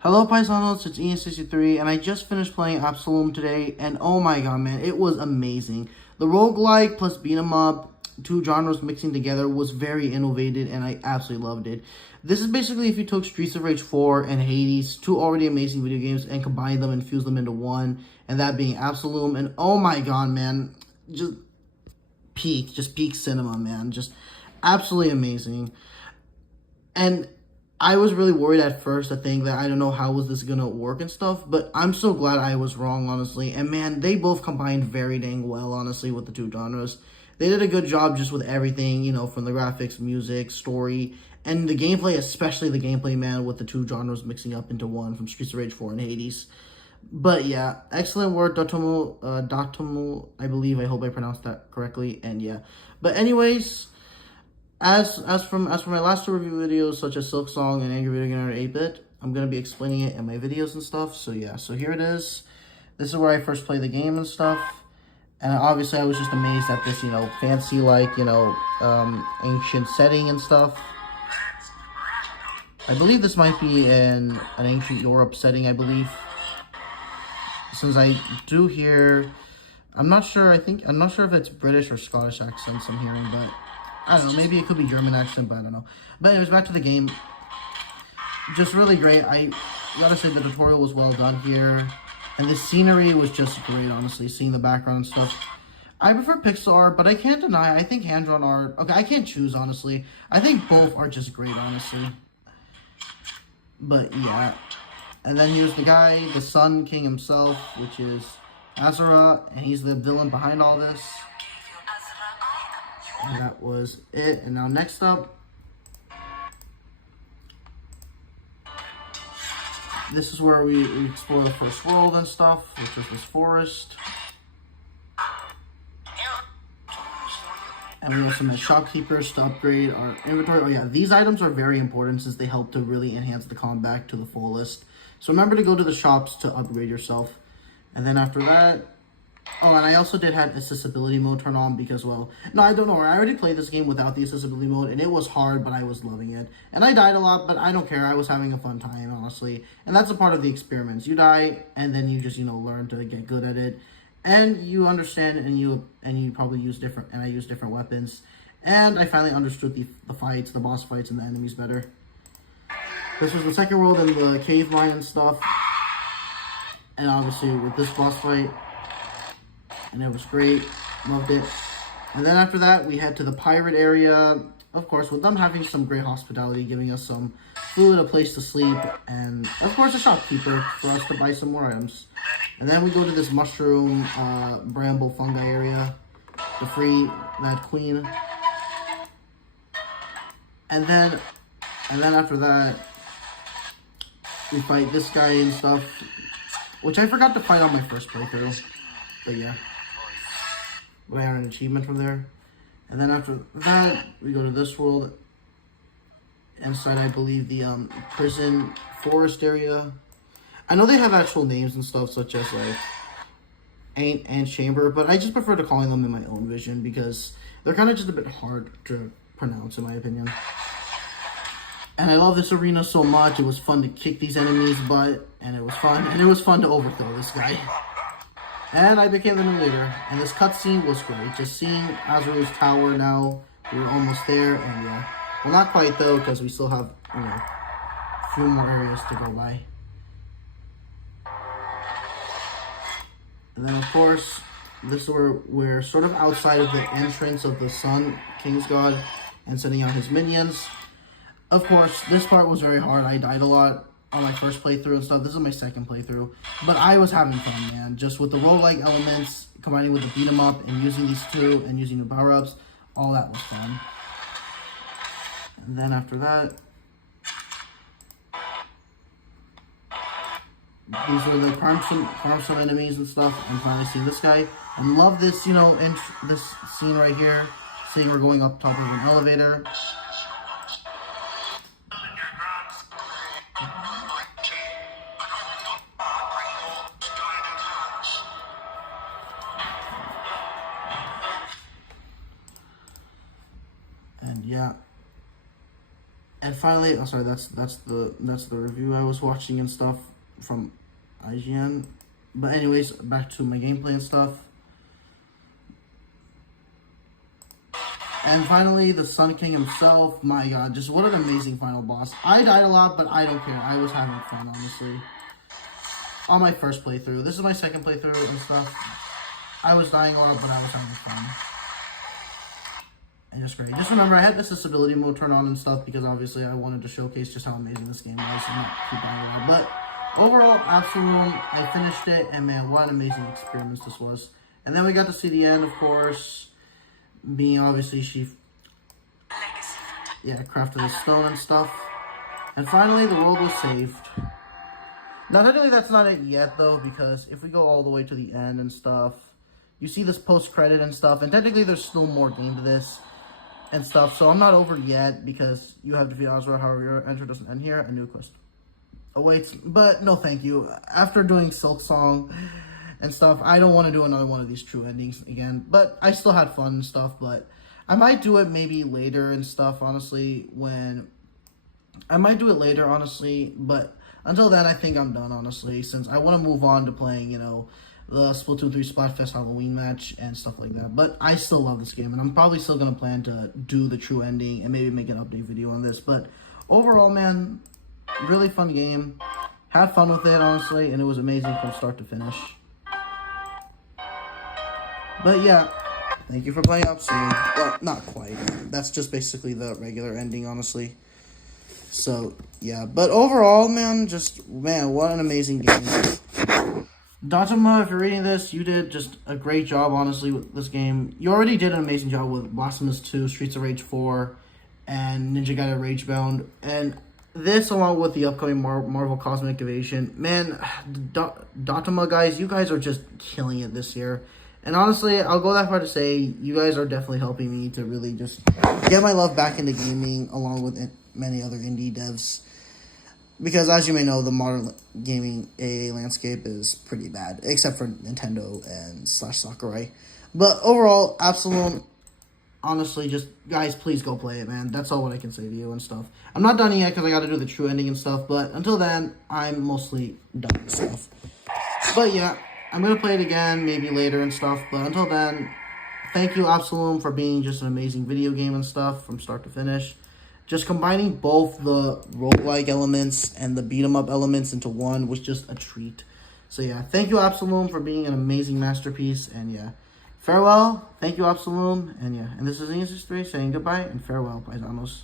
Hello Paisanos, it's Ian63, and I just finished playing Absolum today, and oh my god, man, it was amazing. The roguelike plus beat 'em up, two genres mixing together, was very innovated, and I absolutely loved it. This is basically if you took Streets of Rage 4 and Hades, two already amazing video games, and combined them and fused them into one, and that being Absolum, and oh my god, man, just peak cinema, man, just absolutely amazing. And I was really worried at first, I think, that I don't know how was this gonna work and stuff, but I'm so glad I was wrong, honestly. And man, they both combined very dang well, honestly, with the two genres. They did a good job just with everything, you know, from the graphics, music, story, and the gameplay, especially the gameplay, man, with the two genres mixing up into one from Streets of Rage 4 and Hades. But yeah, excellent work, Dotemu, I believe. I hope I pronounced that correctly. And yeah, but anyways, as for my last two review videos, such as Silk Song and Angry Video Gamer 8-Bit, I'm gonna be explaining it in my videos and stuff. So yeah, so here it is. This is where I first played the game and stuff. And obviously I was just amazed at this, you know, fancy, like, you know, ancient setting and stuff. I believe this might be an ancient Europe setting, I believe. Since I do hear, I'm not sure if it's British or Scottish accents I'm hearing, but I don't know, maybe it could be German accent, but I don't know. But anyways, back to the game. Just really great. I gotta say the tutorial was well done here. And the scenery was just great, honestly, seeing the background and stuff. I prefer pixel art, but I can't deny, I think hand-drawn art, okay, I can't choose, honestly. I think both are just great, honestly. But yeah. And then here's the guy, the Sun King himself, which is Azura, and he's the villain behind all this. And that was it. And now next up, this is where we explore the first world and stuff, which is this forest. And we also met shopkeepers to upgrade our inventory. Oh yeah, these items are very important since they help to really enhance the combat to the fullest. So remember to go to the shops to upgrade yourself. And then after that, oh, and I also did have accessibility mode turn on because, well, no, I don't know. I already played this game without the accessibility mode, and it was hard, but I was loving it. And I died a lot, but I don't care. I was having a fun time, honestly. And that's a part of the experiments. You die, and then you just, you know, learn to get good at it. And you understand, and you probably use different, and I use different weapons. And I finally understood the fights, the boss fights, and the enemies better. This was the second world in the cave mine and stuff. And obviously with this boss fight, and it was great, loved it. And then after that, we head to the pirate area, of course, with them having some great hospitality, giving us some food, a place to sleep, and of course a shopkeeper for us to buy some more items. And then we go to this mushroom, bramble fungi area to free that queen. And then after that, we fight this guy and stuff, which I forgot to fight on my first playthrough, but yeah. But I earned an achievement from there. And then after that, we go to this world. Inside, I believe, the prison forest area. I know they have actual names and stuff, such as, like, and Chamber, but I just prefer to calling them in my own vision because they're kind of just a bit hard to pronounce, in my opinion. And I love this arena so much. It was fun to kick these enemies' butt, and it was fun. And it was fun to overthrow this guy. And I became the new leader. And this cutscene was great. Just seeing Azuru's tower now. We were almost there, and yeah. Well, not quite, though, because we still have, you know, a few more areas to go by. And then, of course, this is where we're sort of outside of the entrance of the Sun King's God and sending out his minions. Of course, this part was very hard. I died a lot on my first playthrough and stuff. This is my second playthrough. But I was having fun, man. Just with the roguelike elements, combining with the beat 'em up, and using these two, and using the power-ups, all that was fun. And then after that, these were the farmstone enemies and stuff. And finally seeing this guy. And love this, you know, this scene right here. Seeing we're going up top of an elevator. And yeah. And finally, oh sorry, that's the review I was watching and stuff from IGN. But anyways, back to my gameplay and stuff. And finally, the Sun King himself. My god, just what an amazing final boss. I died a lot, but I don't care. I was having fun, honestly. On my first playthrough. This is my second playthrough and stuff. I was dying a lot, but I was having fun. And just great. Just remember, I had this disability mode turned on and stuff because obviously I wanted to showcase just how amazing this game was and not keep it. But overall, Absolum, I finished it, and man, what an amazing experience this was. And then we got to see the end, of course. Being obviously she crafted the stone and stuff. And finally the world was saved. Now technically that's not it yet though, because if we go all the way to the end and stuff, you see this post credit and stuff, and technically there's still more game to this and stuff, so I'm not over yet because you have to defeat Oswald. However, your entry doesn't end here. A new quest awaits, but no thank you. After doing Silk Song and stuff, I don't want to do another one of these true endings again, but I still had fun and stuff. But I might do it maybe later and stuff, honestly, but until then I think I'm done, honestly, since I want to move on to playing, you know, the Splatoon 3 Splatfest Halloween match and stuff like that. But I still love this game, and I'm probably still going to plan to do the true ending and maybe make an update video on this. But overall, man, really fun game. Had fun with it, honestly, and it was amazing from start to finish. But yeah, thank you for playing Absolum. Well, not quite. That's just basically the regular ending, honestly. So, yeah. But overall, man, what an amazing game. Dotemu, if you're reading this, you did just a great job, honestly, with this game. You already did an amazing job with Blasphemous 2, Streets of Rage 4, and Ninja Gaiden Ragebound. And this, along with the upcoming Marvel Cosmic Invasion, man, Dotemu, guys, you guys are just killing it this year. And honestly, I'll go that far to say you guys are definitely helping me to really just get my love back into gaming, along with many other indie devs. Because as you may know, the modern gaming AA landscape is pretty bad, except for Nintendo and /Sakurai. But overall, Absolum, honestly, just, guys, please go play it, man. That's all what I can say to you and stuff. I'm not done yet because I got to do the true ending and stuff, but until then, I'm mostly done with stuff. But yeah, I'm going to play it again, maybe later and stuff, but until then, thank you, Absolum, for being just an amazing video game and stuff from start to finish. Just combining both the roguelike elements and the beat-em-up elements into one was just a treat. So yeah, thank you, Absolum, for being an amazing masterpiece, and yeah, farewell, thank you, Absolum, and yeah, and this is Innovated saying goodbye and farewell, paisanos.